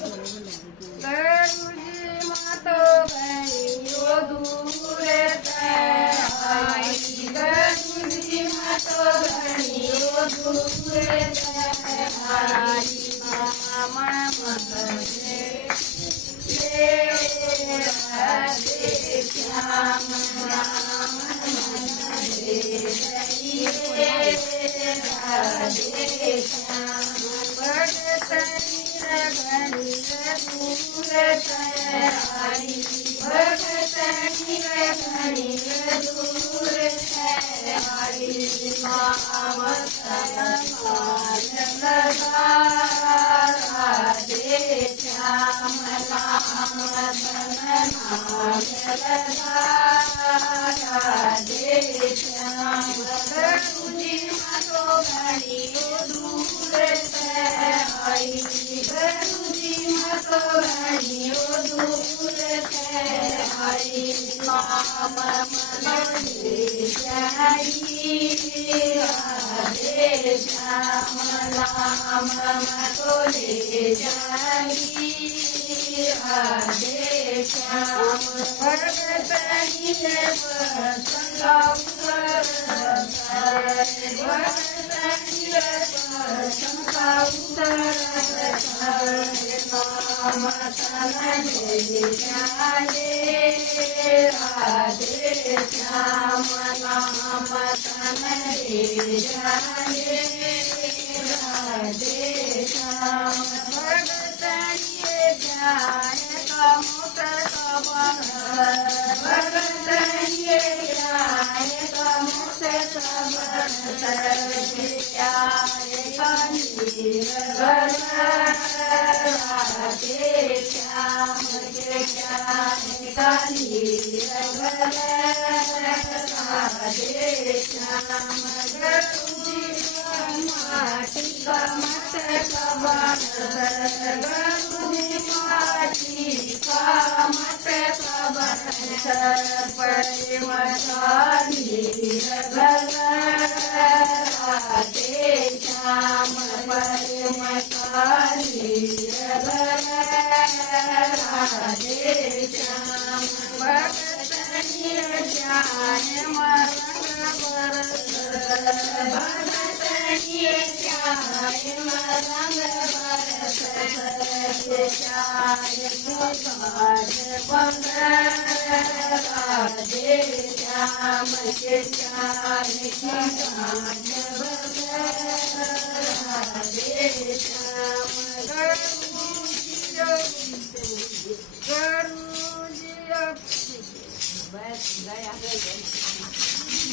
ગરુજી માં તો ઘણીઓ દૂર થાય, ગરુજી માં તો ઘણીઓ દૂર થાય, મામા મને રાધે શ્યામ રામ રાધે શ્યામ ભગતની રગણી દૂર થાય, ભગતની રગણી દૂર થાય, મામ રાધે શ્યામ રામ રાધે શ્યામ ગરુજી માં તો ઘણીઓ દૂર થાય, ગરુજી માં તો ઘણીઓ દૂર થાય, નામ મને જાય રાધે શ્યામ નામ તો લે જાય રાધે શ્યામ ભગતની પ્રસંગ ઉતર ભગતની પ્રસંગ ઉતર નામ તને જાય રાધે શ્યામ નામ તને જાય રાધે શ્યામ ભગતની જાય કમુત કબર, ભગતની જાય કમુત કબર, જાય કંદીર રાધે શ્યામ જાય કંદીર રાધે શ્યામ ગરુજી માટી કમત કબર, ગરુજી માટી કમત કબર, પરિમથાની રાધે શ્યામ પરિમથાની રાધે શ્યામ ભગતની જાય મરંગ બરસ, ભગતની જાય મરંગ બરસ, જાય મુખાર બંદર રાધે શ્યામ જાય મુખાર બંદર રાધે શ્યામ ગરુજી બસ ગયા